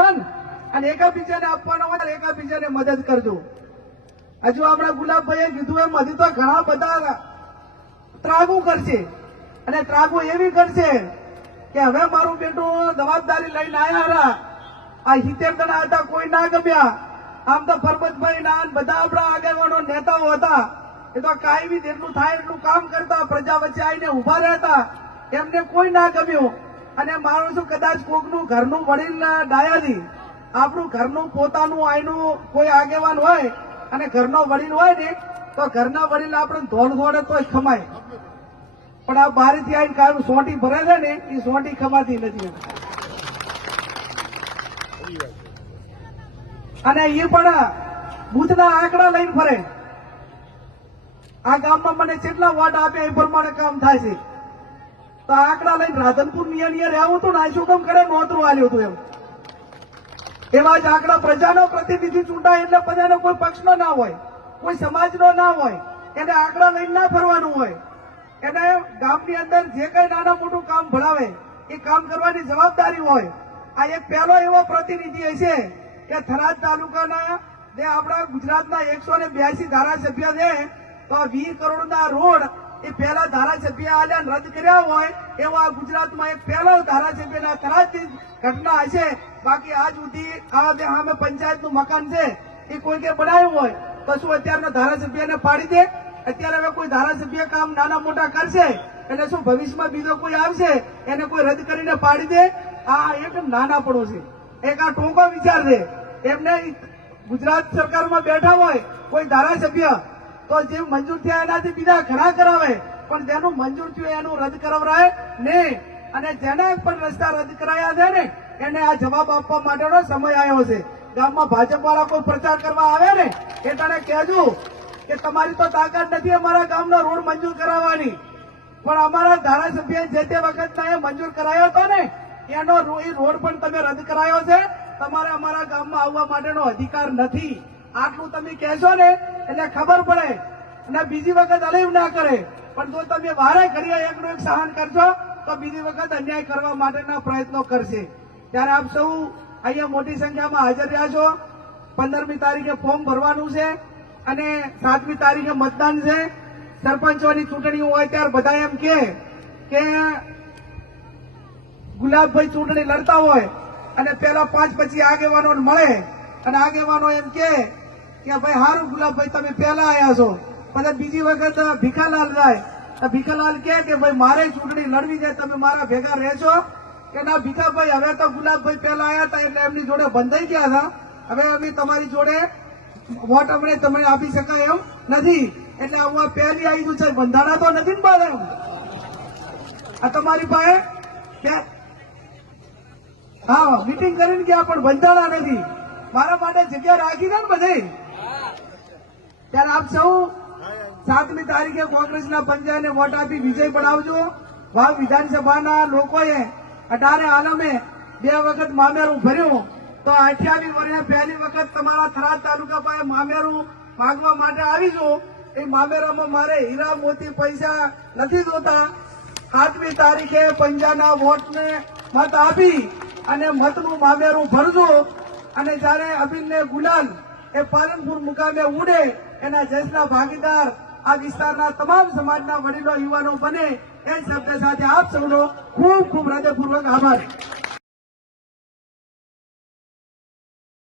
અને એકાબીજાને આપવાનો હોય એકાબીજાને મદદ કરજો. હજુ આપણા ગુલાબભાઈએ કીધું એમ હજી તો ઘણા બધા ત્રાગુ કરશે અને ત્રાગુ એવી કરશે કે હવે મારું બેટું જવાબદારી લઈને આવ્યા આ 70 જણા હતા, કોઈ ના ગમ્યા. આમ તો પરબતભાઈ ના બધા આપણા આગેવાનો નેતાઓ હતા, એ તો કાયમી જેટલું થાય એટલું કામ કરતા, પ્રજા વચ્ચે આવીને ઉભા રહેતા, એમને કોઈ ના ગમ્યું. અને માનું છું કદાચ કોકનું ઘરનું વડીલ ડાયાથી આપણું ઘરનું પોતાનું આઈનું કોઈ આગેવાન હોય અને ઘરનો વડીલ હોય ને તો ઘરના વડીલ આપણે ધોળ ધોળે તોય ખમાય, પણ આ બહારથી આવીને કાયમ સોટી ભરે છે ને એ સોટી ખમાતી નથી. અને એ પણ બુથના આંકડા લઈને ફરે. આ ગામમાં મને કેટલા વોટ આપ્યા એ પ્રમાણે કામ થાય છે. તો આંકડા લઈને રાધનપુર નિયર રહેવું હતું ને આ શું કામ કરે નોતરું આલ્યું હતું એમ. એવા જ આંકડા પ્રજાનો પ્રતિનિધિ ચૂંટાય એટલે બધાનો કોઈ પક્ષનો ના હોય, કોઈ સમાજનો ના હોય, એને આંકડા લઈને ના ફરવાનું હોય. એને ગામની અંદર જે કઈ નાના મોટું કામ ભણાવે એ કામ કરવાની જવાબદારી હોય. આ એક પહેલો એવો પ્રતિનિધિ હશે કે થરાદ તાલુકાના જે આપણા ગુજરાતના 182 ધારાસભ્ય છે તો 20 કરોડના રોડ એ પહેલા ધારાસભ્ય આલ્યા રદ કર્યા હોય એવો આ ગુજરાતમાં એક પહેલો ધારાસભ્યના થરાદની ઘટના હશે. બાકી આજ સુધી આ જે સામે પંચાયતનું મકાન છે એ કોઈ કે બનાવ્યું હોય તો શું અત્યારના ધારાસભ્યને પાડી દે? અત્યારે હવે કોઈ ધારાસભ્ય કામ નાના મોટા કરશે એટલે શું ભવિષ્યમાં બીજો કોઈ આવશે એને કોઈ રદ કરીને પાડી દે? આ એક નાનાપણું છે, એક આ ટૂંકો વિચાર છે. એમને ગુજરાત સરકારમાં બેઠા હોય કોઈ ધારાસભ્ય તો જે મંજૂર થયા એનાથી બીજા ઘણા કરાવે, પણ જેનું મંજૂર થયું એનું રદ કરાવરાય નહીં. અને જેના પણ રસ્તા રદ કરાયા છે ને એને આ જવાબ આપવા માટેનો સમય આવ્યો છે. ગામમાં ભાજપ વાળા કોઈ પ્રચાર કરવા આવે ને એ તને કહેજો કે તમારી તો તાકાત નથી અમારા ગામનો રોડ મંજૂર કરાવવાની, પણ અમારા ધારાસભ્ય જે તે વખતના એ મંજૂર કરાયો હતો ને એનો એ રોડ પણ તમે રદ કરાયો છે. તમારે અમારા ગામમાં આવવા માટેનો અધિકાર નથી. આટલું તમે કહેશો ને એટલે ખબર પડે અને બીજી વખત અલીવ ના કરે. પણ જો તમે વારે ઘડીએ એકનું એક સહન કરશો તો બીજી વખત અન્યાય કરવા માટેના પ્રયત્નો કરશે. ત્યારે આપ સૌ અહીંયા મોટી સંખ્યામાં હાજર રહ્યા છો. 15મી તારીખે ફોર્મ ભરવાનું છે અને 7મી તારીખે મતદાન છે. સરપંચોની ચૂંટણી હોય ત્યારે બધા એમ કે ગુલાબભાઈ ચૂંટણી લડતા હોય અને પેલા 5 પછી આગેવાનો મળે અને આગેવાનો એમ કે ભાઈ હારું ગુલાબભાઈ તમે પેલા આવ્યા છો, પછી બીજી વખત ભીખાલાલ જાય. ભીખાલાલ કે ભાઈ મારે ચૂંટણી લડવી છે, તમે મારા ભેગા રહેશો કે ના? ભીખાભાઈ હવે તો ગુલાબભાઈ પેલા આવ્યા હતા એટલે એમની જોડે બંધાઈ ગયા હતા, હવે અમે તમારી જોડે વોટ અમને તમને આપી શકાય એમ નથી, એટલે હું આ પહેલી આવી છે. બંધાણા તો નથી ને બાદ આ તમારી પાસે હા મીટિંગ કરીને ગયા પણ બંધાણા નથી. મારા માટે જગ્યા રાખી દે ને બધે. ત્યારે આપ સૌ 7મી તારીખે કોંગ્રેસના પંજાને વોટ આપી વિજય બનાવજો. વાવ વિધાનસભાના લોકોએ 18 આલમે 2 વખત મામેરું ભર્યું તો 28 વર્ષે પહેલી વખત તમારા થરાદ તાલુકા પાસે મામેરું માંગવા માટે આવીશું. એ મામેરામાં મારે હીરા મોતી પૈસા નથી જોતા. 8મી તારીખે પંજાના વોટને મત આપી અને મતનું મામેરું ભરજો. અને જયારે અબીલને ગુલાલ એ પાલનપુર મુકામે ઉડે એના જશના ભાગીદાર આ વિસ્તારના તમામ સમાજના વડીલો યુવાનો બને એ શબ્દ સાથે આપ સૌનો ખૂબ ખૂબ હૃદયપૂર્વક આભાર.